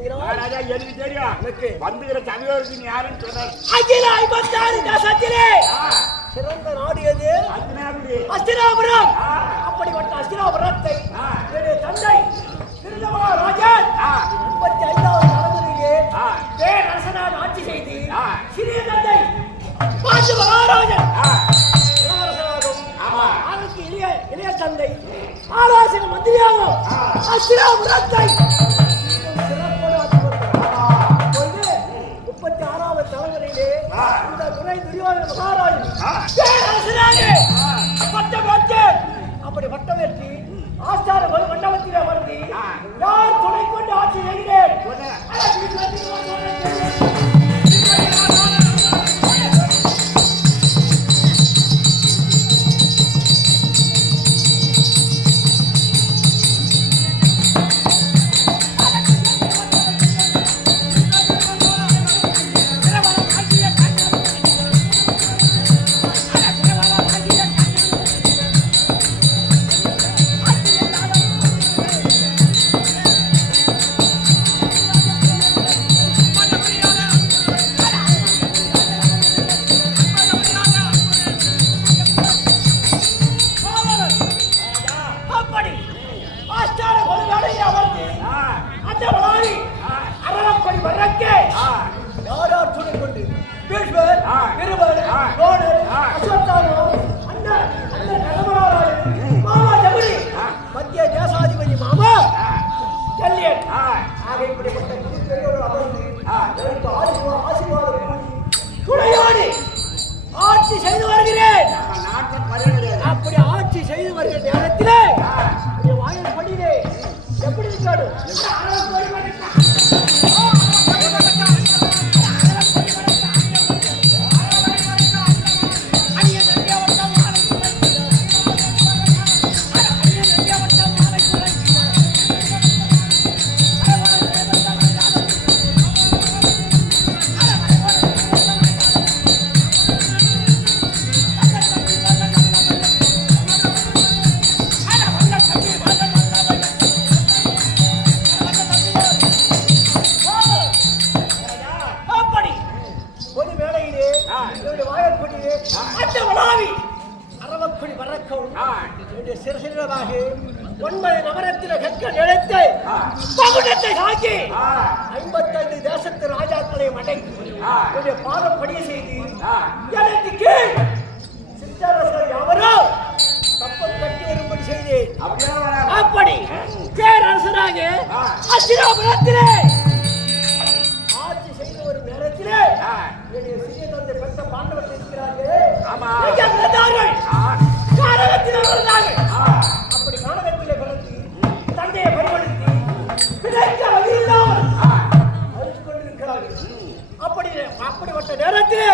எனக்கு. வந்துகிற தமிழருக்கு நீ யாருன்னு சொன்னார். அகில ஐம்பத்தாறு தேசத்திலே சிறந்த நாடு எது? ஆ. அப்படிப்பட்ட அஸ்தினாபுரத்தை ஆ. என்னுடைய தந்தை திருநவராஜன் ஆ, முப்பத்தி ஐந்தாவது தலைமுறையிலே. பேரரசனாக ஆட்சி செய்து. சிறிய தந்தை பாண்டு மகாராஜன் இளைய இளைய தந்தை ஆலோசனை மந்திரியாகவும் அஸ்தினாபுரத்தை இந்த துணை துரியோதன மகாராஜன். பட்டம் பெற்று அப்படி பட்டம் வெற்றி ஒரு மண்டபத்திலே வந்து ஆ. யார் துணை கொண்டு ஆட்சி செய்கிறேன்? ஒன்பது நகரத்தில் கற்க. பகுடத்தை சாக்கி ஆ, ஐம்பத்தைந்து தேசத்து ராஜாக்களை ஆ. என்னுடைய பாதம் படிய செய்து. எனக்கு கீழ் சிற்றரசர் எவரோ கப்பல் கட்டி வரும்படி செய்தேன். அப்படி பேரரசராக ஆ. அசிராபுரத்திலே ஆட்சி செய்து வரும் நேரத்திலே. என்னுடைய சிறிய தந்தை பெற்ற பாண்டவர் இருக்கிறார்களே ஆமா. எங்கே பிறந்தார்கள் ஆ, அப்படிப்பட்ட நேரத்திலே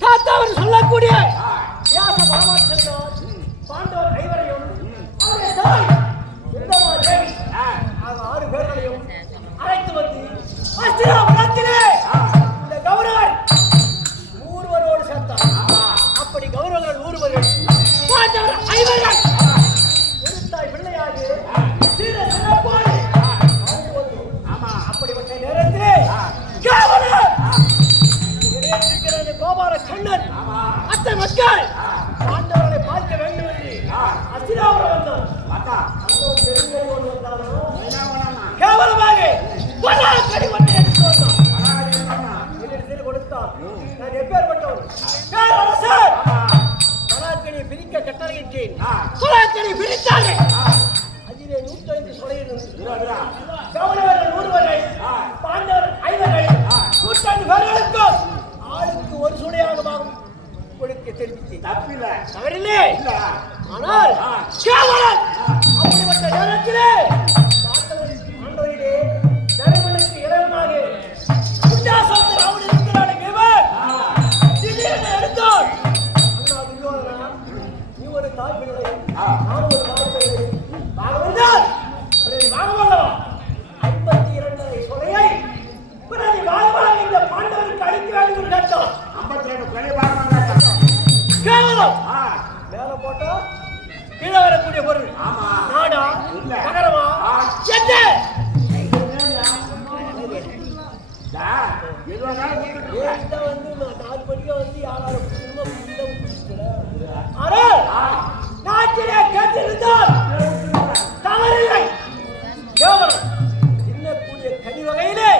தாத்தா அவர் சொல்லக்கூடிய வியாச பரமாச்சந்திரன் பாண்டவர் மக்கள் பாண்டவர்களை பார்க்க வேண்டும் என்று ஆ. அஸ்திராபுரம் வந்தோம்? கேவலமாக பராக்கடி ஒன்றை எடுத்து வந்தோம் கொடுத்தார் நான் எப்பேற்பட்டவன் பேரரசர் ஆமா. பராக்கடியை பிரிக்க கட்டளையிட்டேன் பிரித்தார்கள் ஆ, அதிலே நூற்றி இதோ. கவர்னர்கள் நூறுவர்கள் ஆ. பாண்டவர் ஐவர்கள் ஆ. நூற்றாண்டு பேர்களுக்கும் ஆளுக்கு ஒரு சுடையாக வாங்கும் கொடுக்க தெரிவித்தேன் தப்பில்ல. தவறில்லை. இல்ல. ஆனால். கேவலன் அப்படிப்பட்ட நேரத்திலே பாண்டவர் பாண்டவரிலே தருமனுக்கு இறைவனாக மேல போட்டா கீழே வரக்கூடிய பொருள். நாடா நகரமா என்ன நாலு மணிக்கு வந்து யாராவது ஆனால் நாட்டிலே கேட்டிருந்தால் தவறில்லை. கேவலம். தின்னக்கூடிய கனி வகையிலே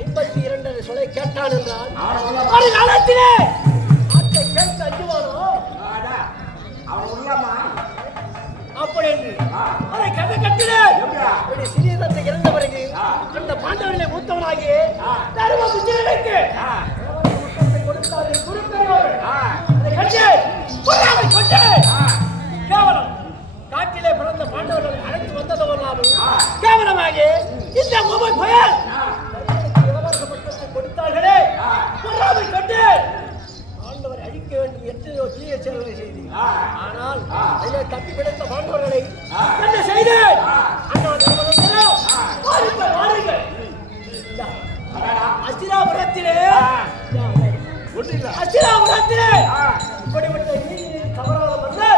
ஐம்பத்தி இரண்டு சொல்லை கேட்டான் என்றால் ஒரு காலத்திலே கட்டிட சிறிய தந்தை இறந்த பிறகு அந்த பாண்டவர்களை மூத்தவனாகி தரும புத்திரனுக்கு கேவலம். காட்டிலே பிறந்த பாண்டவர்கள் அழைத்து வந்ததவர்களாலும் கேவலமாக இந்த முகமது புயல். இலவச பட்டத்தை கொடுத்தார்களே. பொறாமை கண்டு பாண்டவர் அழிக்க ஆனால் தப்பி பிடித்த பாண்டவர்களை என்ன செய்து அசிராபுரத்திலே அசிராபுரத்திலே இப்படிப்பட்ட கவரால வந்து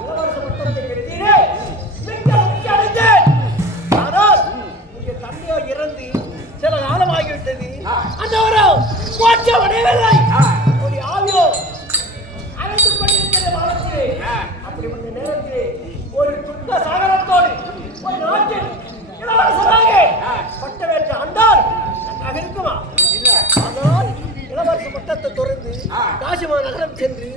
இளவரச புத்தகத்தை எழுதினே தந்தையோ இறந்து சில காலம் ஆகிவிட்டது அந்த ஒரு கோட்சம் அடையவில்லை நகரம் சென்று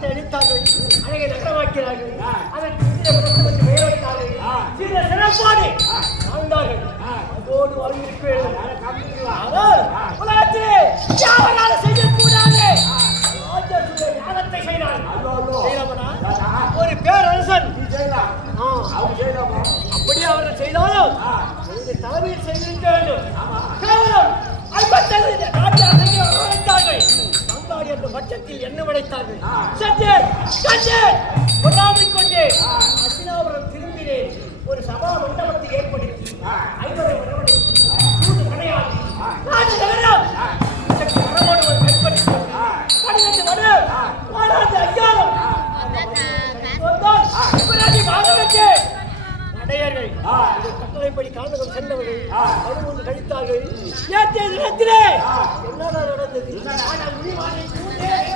படத்தை எடுத்தார்கள். அழகை நடமாக்கிறார்கள் அதற்கு வைத்தார்கள். சில சிறப்பாடு வாழ்ந்தார்கள். அதோடு வாழ்ந்திருக்க வேண்டும் உலகத்திலே யாவரால செய்யக்கூடாது. யாகத்தை செய்தார் ஒரு பேரரசன். அப்படி அவர்கள் செய்தாலும் தலைமையில் செய்திருக்க வேண்டும். கேவலம். ஐம்பத்தி என்னும் பட்சத்தில் என்ன விடைத்தார்கள் சற்றே சற்றே கொண்டே அசினாபுரம் திரும்பினேன் ஒரு சபா ஏற்படுத்தி ஐவரை வரவழைத்து சூடு கிடையாது நாடு நகரம் இதற்கு மரமோடு ஒரு கற்பனை பன்னிரண்டு மடு மாறாது என்னதான் நடந்தது? ஆனால் முடிவானது Yeah.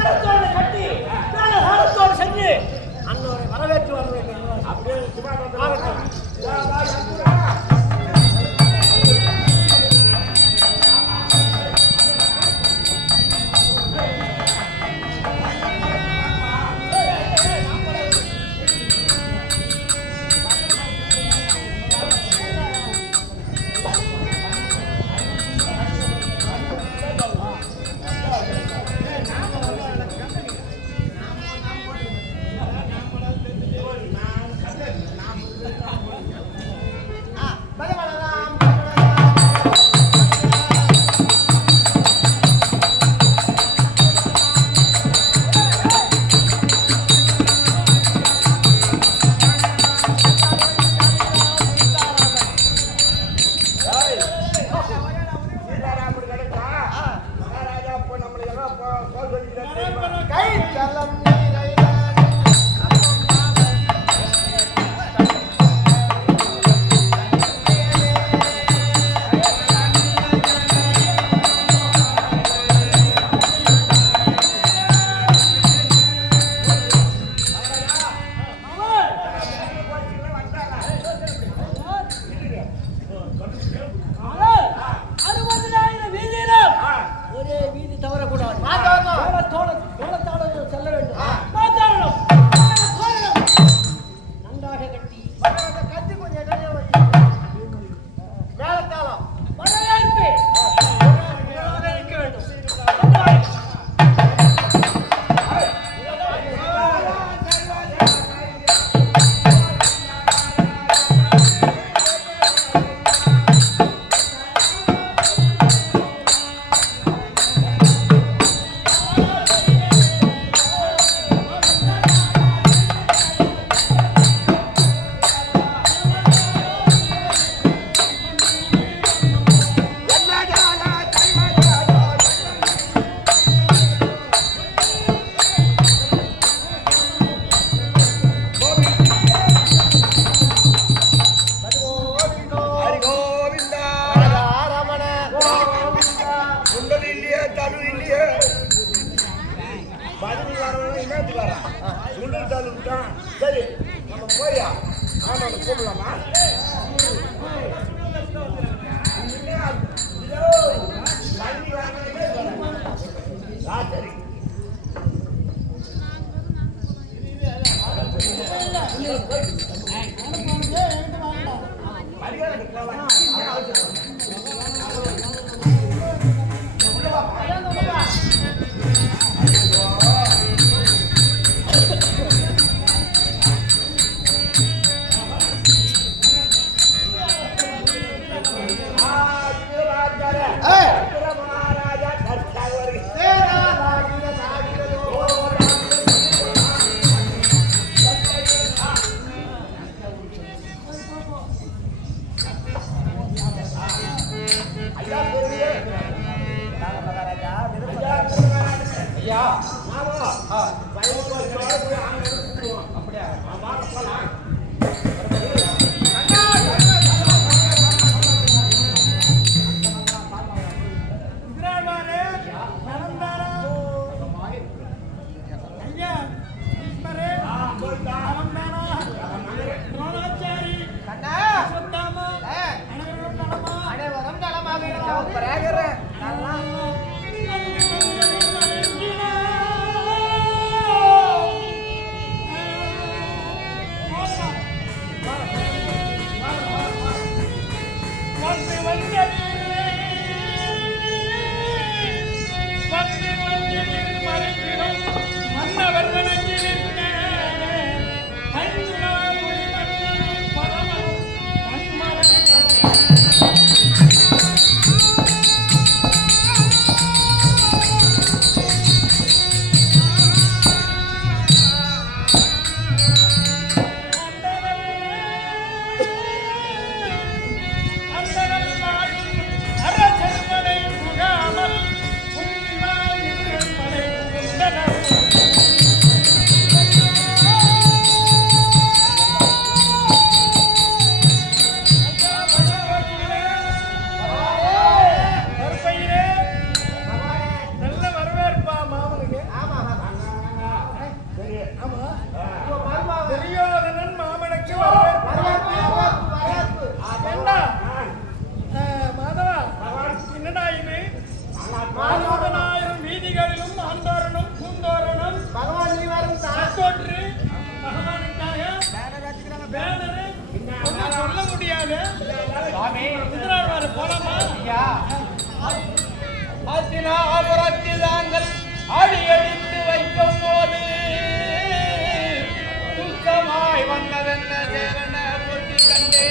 மரத்தோடு கட்டி நல்ல சாரத்தோடு செஞ்சு அன்னோரை வரவேற்று வரவேற்று அப்படியே என்னத்துக்காரா சொல்லிட்டாலும் விட்டான் சரி நம்ம போயா? ஆமாம் துரியோதனன் மாமனுக்கு ஏண்டா மாதவா என்னடா இது? நாற்பதனாயிரம் வீதிகளிலும் ஆண்டோரனும் பூந்தோரனும் பகவான் தோற்று பகவானுக்காக பேனரு. சொல்ல முடியாது. போலாமா? ஆடியடித்து வைக்கும் போது வந்ததென்ன சேரன பொட்டி கண்டே.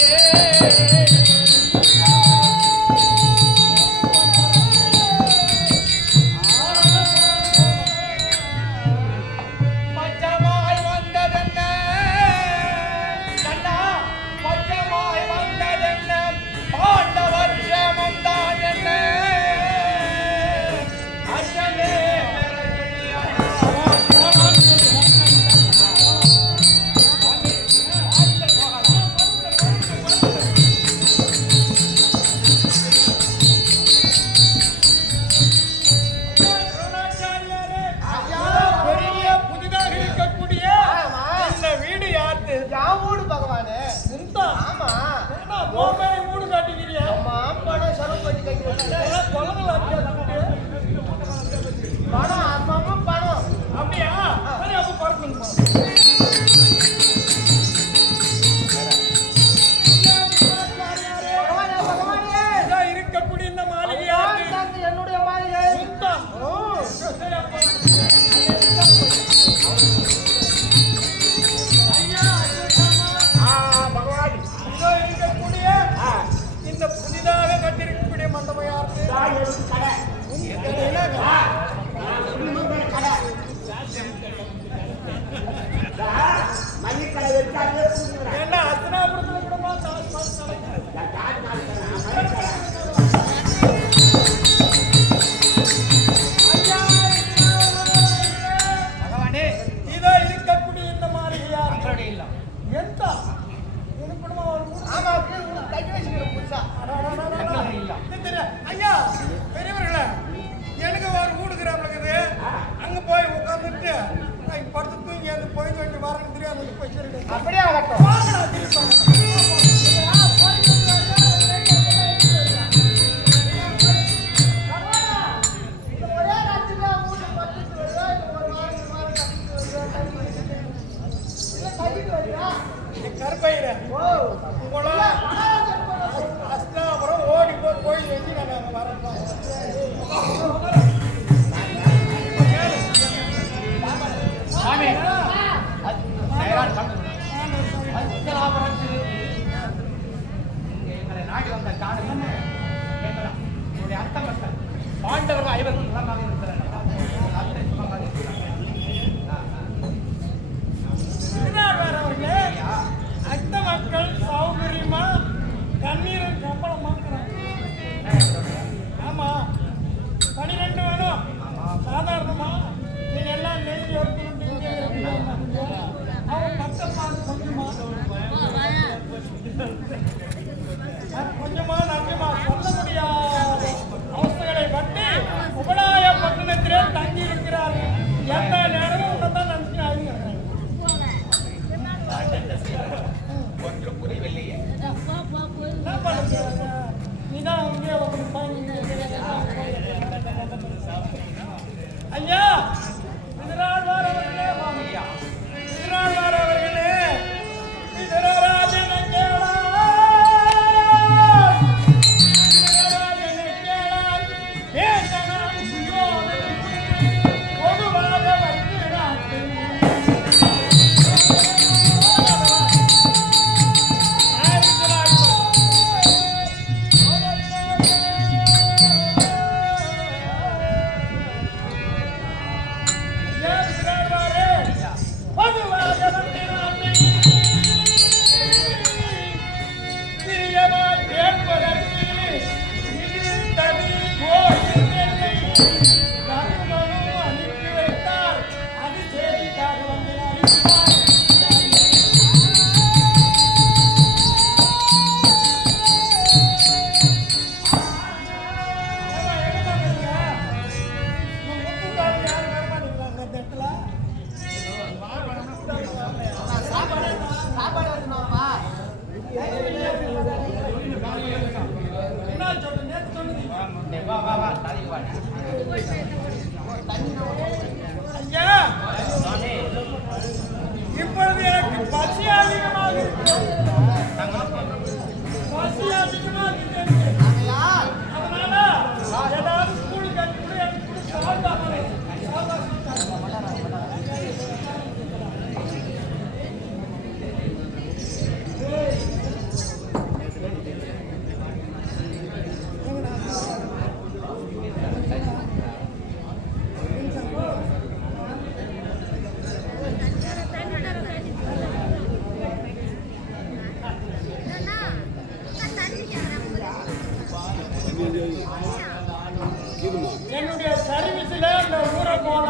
அதிகமா என்னுடைய சர்வீஸ்ல இந்த ஊரை போல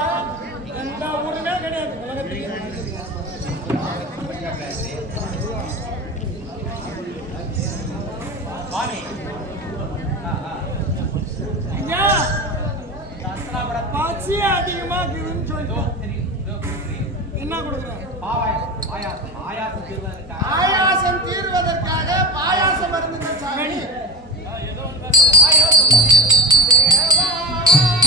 இந்த ஊருமே கிடையாது. பாச்சி அதிகமா இருக்குதுன்னு சொல்லி என்ன கொடுக்குறேன் ஆயாசம் தீர்வதற்காக பாயாசம் மருந்து சாமி Thank you.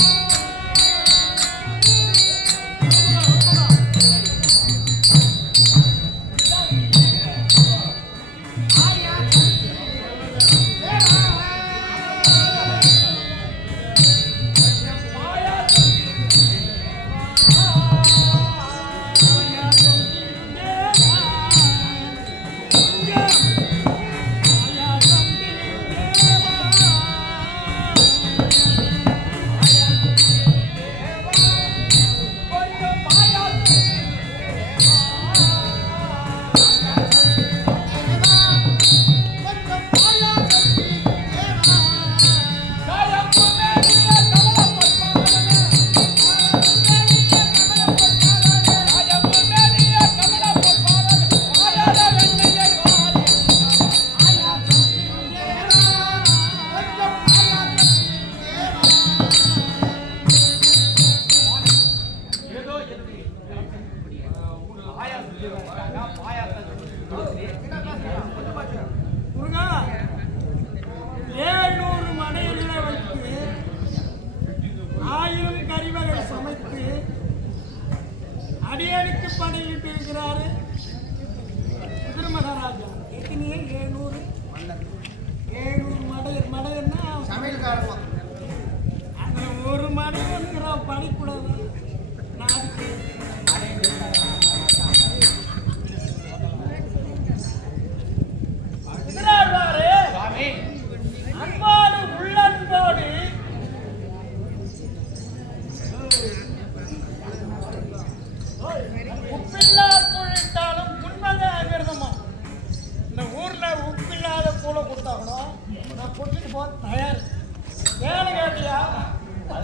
not entrar